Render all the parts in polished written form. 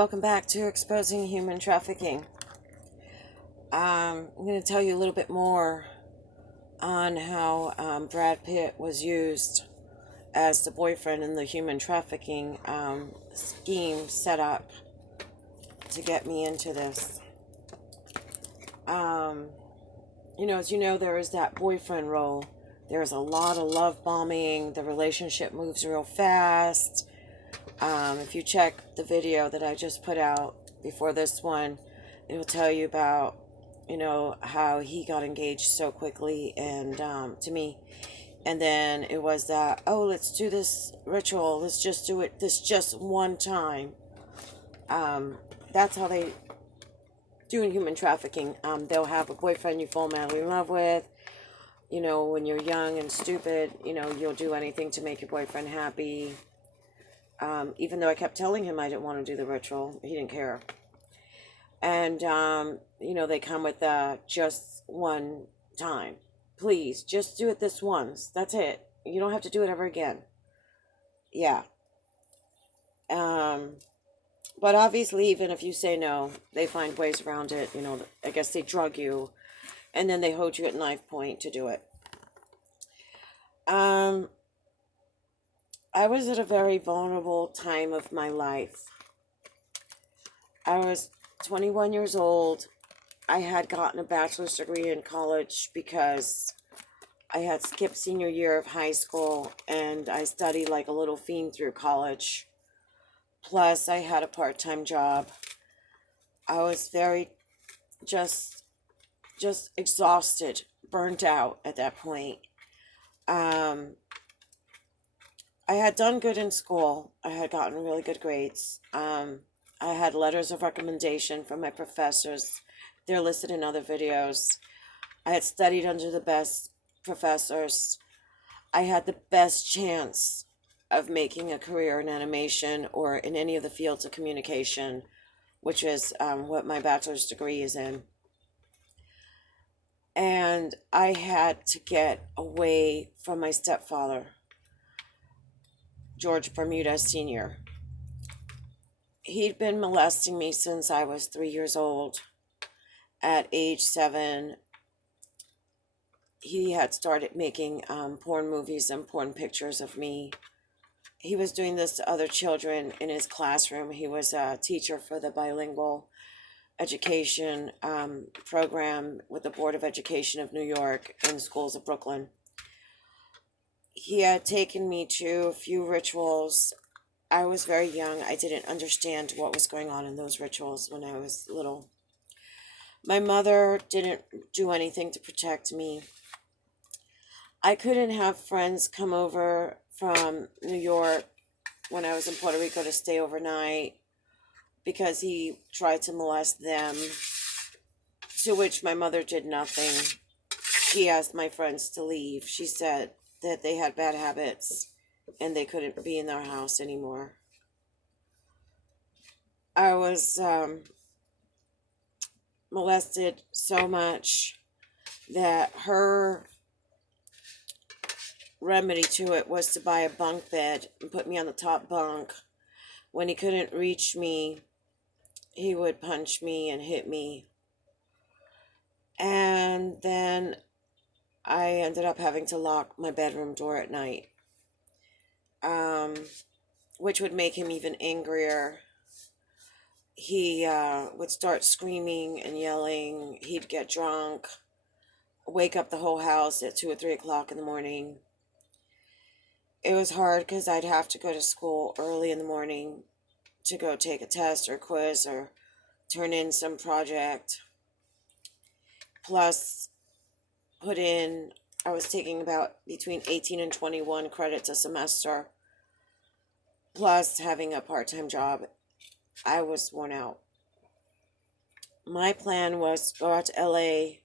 Welcome back to Exposing Human Trafficking. I'm going to tell you a little bit more on how Brad Pitt was used as the boyfriend in the human trafficking scheme set up to get me into this. As you know, there is that boyfriend role. There's a lot of love bombing. The relationship moves real fast. If you check the video that I just put out before this one, it'll tell you about, how he got engaged so quickly and to me. And then it was that, let's do this ritual. Let's just do it this just one time. That's how they do in human trafficking. They'll have a boyfriend you fall madly in love with. When you're young and stupid, you'll do anything to make your boyfriend happy. Even though I kept telling him I didn't want to do the ritual, he didn't care. And, they come with just one time. Please, just do it this once. That's it. You don't have to do it ever again. Yeah. But obviously, even if you say no, they find ways around it. I guess they drug you, and then they hold you at knife point to do it. I was at a very vulnerable time of my life. I was 21 years old. I had gotten a bachelor's degree in college because I had skipped senior year of high school and I studied like a little fiend through college. Plus, I had a part-time job. I was very just exhausted, burnt out at that point. I had done good in school. I had gotten really good grades. I had letters of recommendation from my professors. They're listed in other videos. I had studied under the best professors. I had the best chance of making a career in animation or in any of the fields of communication, which is what my bachelor's degree is in. And I had to get away from my stepfather, Jorge Bermudez Sr. He'd been molesting me since I was 3 years old. At age 7, he had started making porn movies and porn pictures of me. He was doing this to other children in his classroom. He was a teacher for the bilingual education program with the Board of Education of New York in schools of Brooklyn. He had taken me to a few rituals. I was very young. I didn't understand what was going on in those rituals when I was little. My mother didn't do anything to protect me. I couldn't have friends come over from New York when I was in Puerto Rico to stay overnight because he tried to molest them, to which my mother did nothing. She asked my friends to leave. She said that they had bad habits and they couldn't be in their house anymore. I was molested so much that her remedy to it was to buy a bunk bed and put me on the top bunk. When he couldn't reach me, he would punch me and hit me. And then I ended up having to lock my bedroom door at night, which would make him even angrier. He would start screaming and yelling. He'd get drunk, wake up the whole house at 2 or 3 o'clock in the morning. It was hard because I'd have to go to school early in the morning to go take a test or quiz or turn in some project. Plus, I was taking about between 18 and 21 credits a semester. Plus, having a part-time job. I was worn out. My plan was to go out to LA,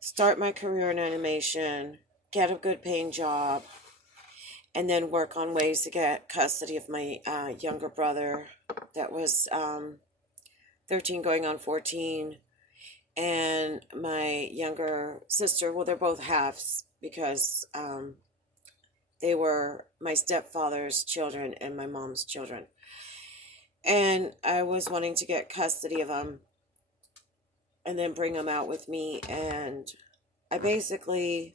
start my career in animation, get a good paying job, and then work on ways to get custody of my younger brother that was 13 going on 14, and my younger sister. Well, they're both halves because they were my stepfather's children and my mom's children. And I was wanting to get custody of him and then bring him out with me. And I basically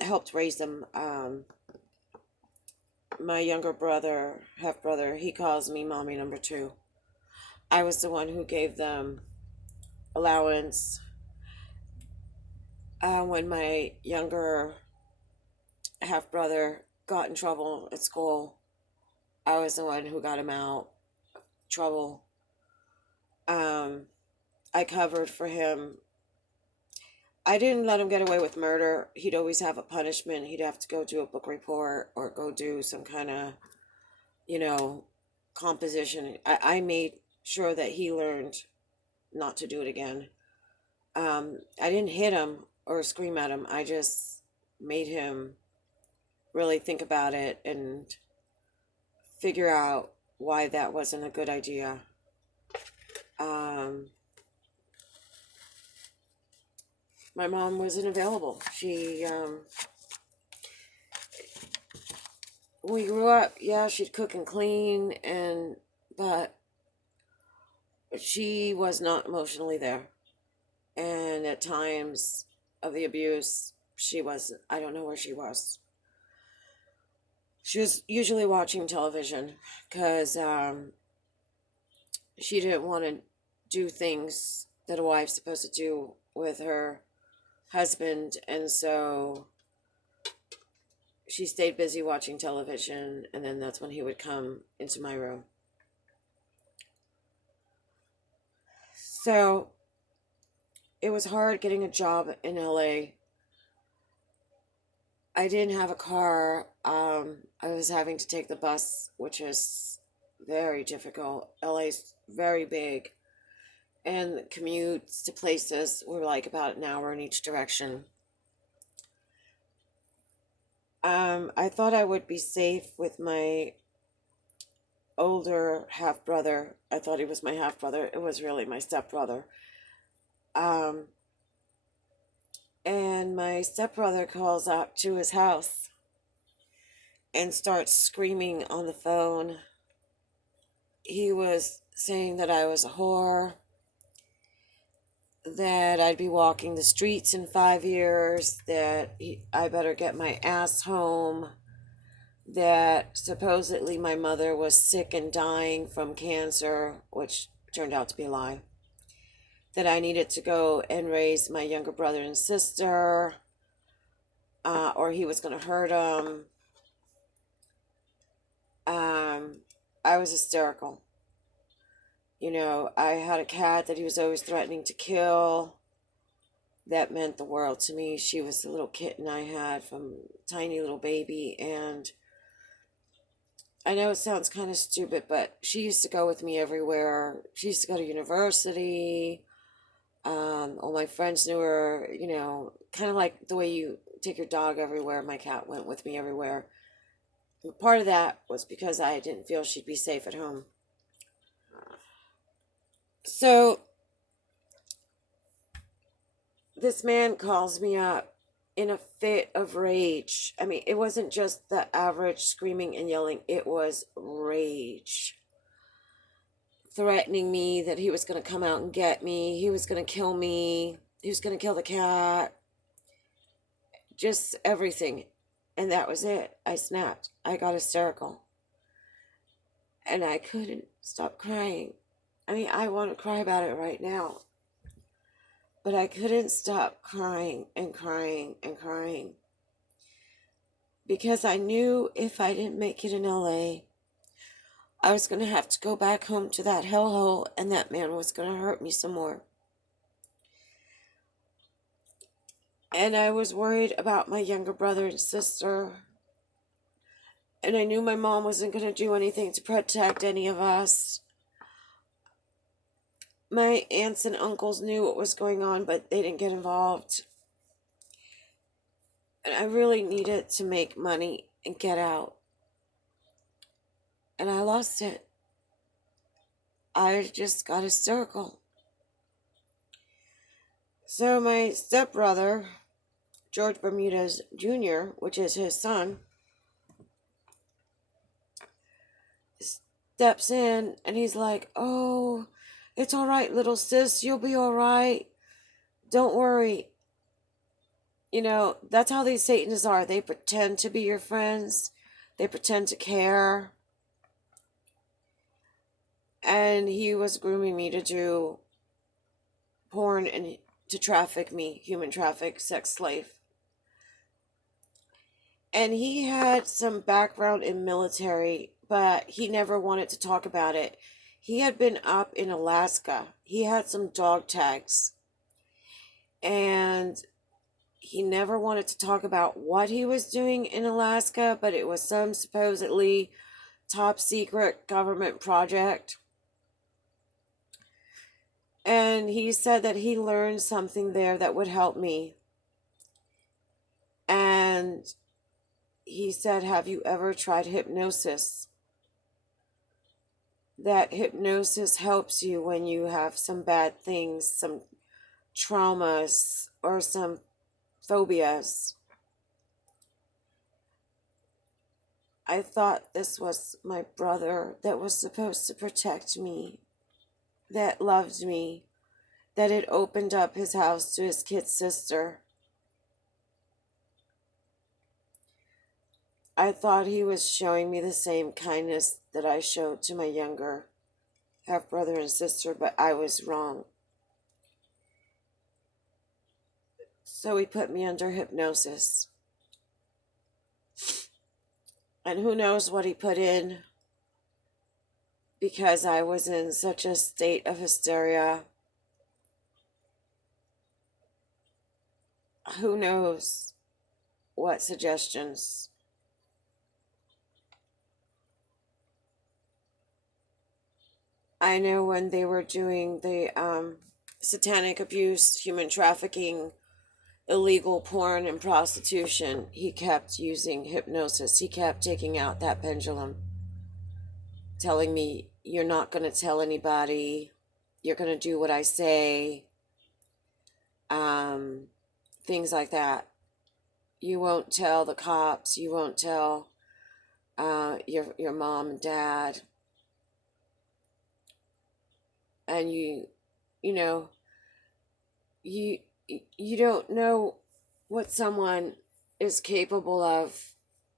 helped raise them. My younger brother, half brother, he calls me mommy number two. I was the one who gave them allowance. When my younger half brother got in trouble at school, I was the one who got him out of trouble. I covered for him. I didn't let him get away with murder. He'd always have a punishment. He'd have to go do a book report or go do some kind of, composition. I made sure that he learned not to do it again. I didn't hit him or scream at him. I just made him really think about it and figure out why that wasn't a good idea. My mom wasn't available. We grew up, yeah, she'd cook and clean, but she was not emotionally there. And at times of the abuse, I don't know where she was. She was usually watching television because she didn't want to do things that a wife's supposed to do with her husband, and so she stayed busy watching television, and then that's when he would come into my room. So it was hard getting a job in LA. I didn't have a car. I was having to take the bus, which is very difficult. LA's very big, and the commutes to places were like about an hour in each direction. I thought I would be safe with my older half brother. I thought he was my half brother. It was really my stepbrother. And my stepbrother calls up to his house and starts screaming on the phone. He was saying that I was a whore, that I'd be walking the streets in 5 years, that I better get my ass home, that supposedly my mother was sick and dying from cancer, which turned out to be a lie, that I needed to go and raise my younger brother and sister, or he was going to hurt them. I was hysterical. I had a cat that he was always threatening to kill. That meant the world to me. She was the little kitten I had from tiny little baby, and I know it sounds kind of stupid, but she used to go with me everywhere. She used to go to university. All my friends knew her, kind of like the way you take your dog everywhere. My cat went with me everywhere. And part of that was because I didn't feel she'd be safe at home. So this man calls me up in a fit of rage. I mean, it wasn't just the average screaming and yelling. It was rage. Threatening me that he was going to come out and get me. He was going to kill me. He was going to kill the cat. Just everything. And that was it. I snapped. I got hysterical. And I couldn't stop crying. I mean, I want to cry about it right now. But I couldn't stop crying and crying and crying. Because I knew if I didn't make it in LA, I was going to have to go back home to that hellhole, and that man was going to hurt me some more. And I was worried about my younger brother and sister. And I knew my mom wasn't going to do anything to protect any of us. My aunts and uncles knew what was going on, but they didn't get involved. And I really needed to make money and get out. And I lost it. I just got hysterical. So my stepbrother, Jorge Bermudez Jr., which is his son, steps in and he's like, "Oh, it's all right, little sis. You'll be all right. Don't worry." You know, that's how these Satanists are. They pretend to be your friends. They pretend to care. And he was grooming me to do porn and to traffic me, human traffic, sex slave. And he had some background in military, but he never wanted to talk about it. He had been up in Alaska. He had some dog tags. And he never wanted to talk about what he was doing in Alaska, but it was some supposedly top secret government project. And he said that he learned something there that would help me. And he said, "Have you ever tried hypnosis? That hypnosis helps you when you have some bad things, some traumas, or some phobias." I thought this was my brother that was supposed to protect me, that loved me, that had opened up his house to his kid's sister. I thought he was showing me the same kindness that I showed to my younger half-brother and sister, but I was wrong. So he put me under hypnosis. And who knows what he put in, because I was in such a state of hysteria. Who knows what suggestions. I know when they were doing the satanic abuse, human trafficking, illegal porn, and prostitution, he kept using hypnosis. He kept taking out that pendulum, telling me, "You're not going to tell anybody. You're going to do what I say." Things like that. You won't tell the cops. You won't tell your mom and dad. And you know, you don't know what someone is capable of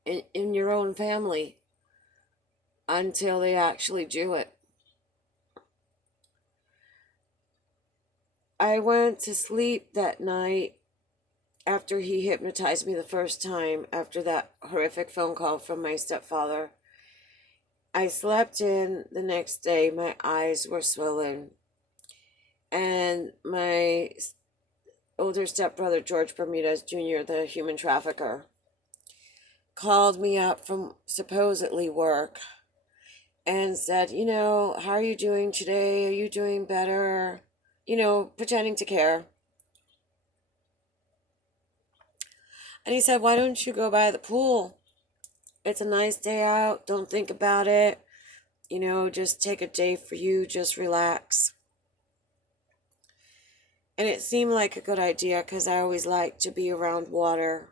in your own family until they actually do it. I went to sleep that night after he hypnotized me the first time, after that horrific phone call from my stepfather. I slept in the next day. My eyes were swollen. And my older stepbrother, Jorge Bermudez Jr., the human trafficker, called me up from supposedly work and said, "How are you doing today? Are you doing better?" Pretending to care. And he said, "Why don't you go by the pool? It's a nice day out. Don't think about it. Just take a day for you. Just relax." And it seemed like a good idea because I always liked to be around water.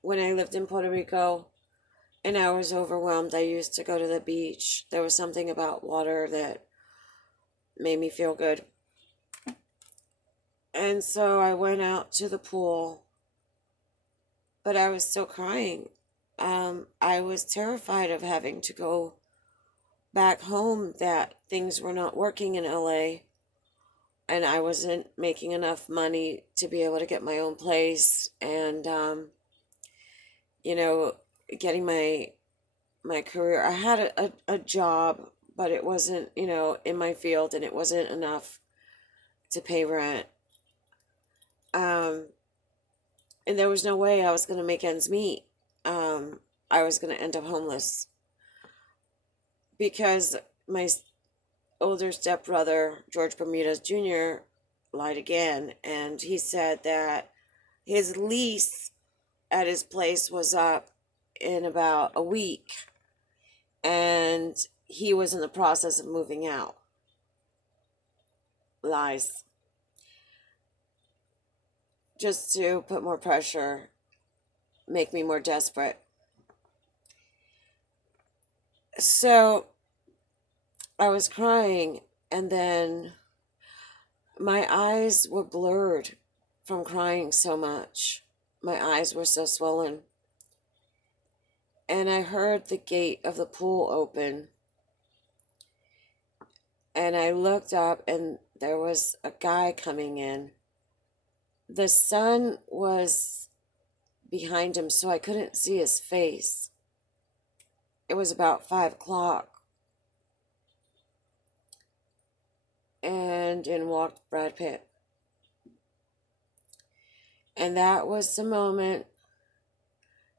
When I lived in Puerto Rico and I was overwhelmed, I used to go to the beach. There was something about water that made me feel good. And so I went out to the pool, but I was still crying. I was terrified of having to go back home, that things were not working in LA. And I wasn't making enough money to be able to get my own place. And, getting my career. I had a job, but it wasn't, in my field, and it wasn't enough to pay rent. And there was no way I was going to make ends meet. I was going to end up homeless because my older stepbrother, Jorge Bermudez Jr., lied again. And he said that his lease at his place was up in about a week. And he was in the process of moving out. Lies. Just to put more pressure, make me more desperate. So I was crying, and then my eyes were blurred from crying so much. My eyes were so swollen. And I heard the gate of the pool open. And I looked up, and there was a guy coming in. The sun was behind him, so I couldn't see his face. It was about 5 o'clock. And in walked Brad Pitt. And that was the moment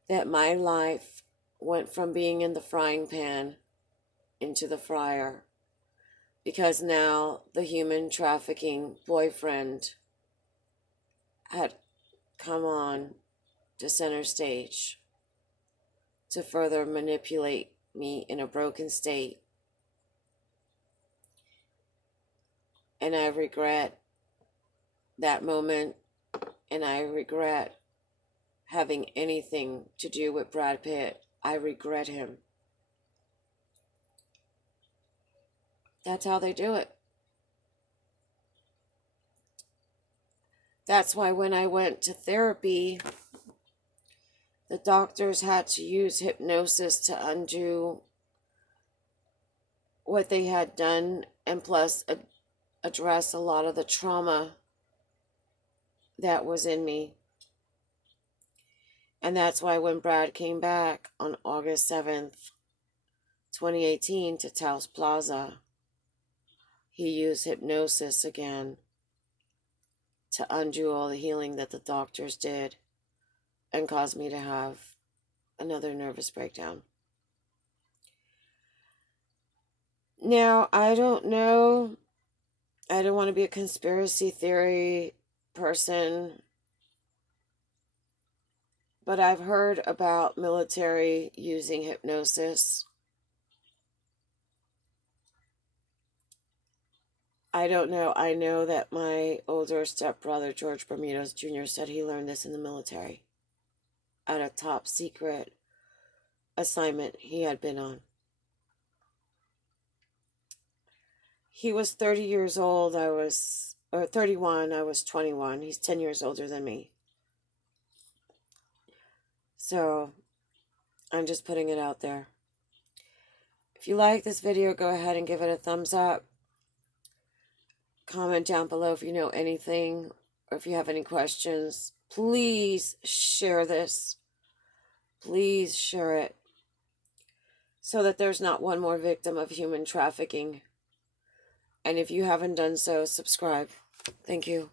that my life went from being in the frying pan into the fryer. Because now the human trafficking boyfriend had come on to center stage to further manipulate me in a broken state. And I regret that moment, and I regret having anything to do with Brad Pitt. I regret him. That's how they do it. That's why when I went to therapy, the doctors had to use hypnosis to undo what they had done, and plus address a lot of the trauma that was in me. And that's why when Brad came back on August 7th, 2018 to Taos Plaza, he used hypnosis again to undo all the healing that the doctors did and caused me to have another nervous breakdown. Now, I don't know. I don't want to be a conspiracy theory person, but I've heard about military using hypnosis. I don't know. I know that my older stepbrother, Jorge Bermudez Jr, said he learned this in the military at a top secret assignment he had been on. He was 30 years old. 31. I was 21. He's 10 years older than me. So, I'm just putting it out there. If you like this video, go ahead and give it a thumbs up. Comment down below if you know anything, or if you have any questions. Please share this. Please share it, so that there's not one more victim of human trafficking. And if you haven't done so, subscribe. Thank you.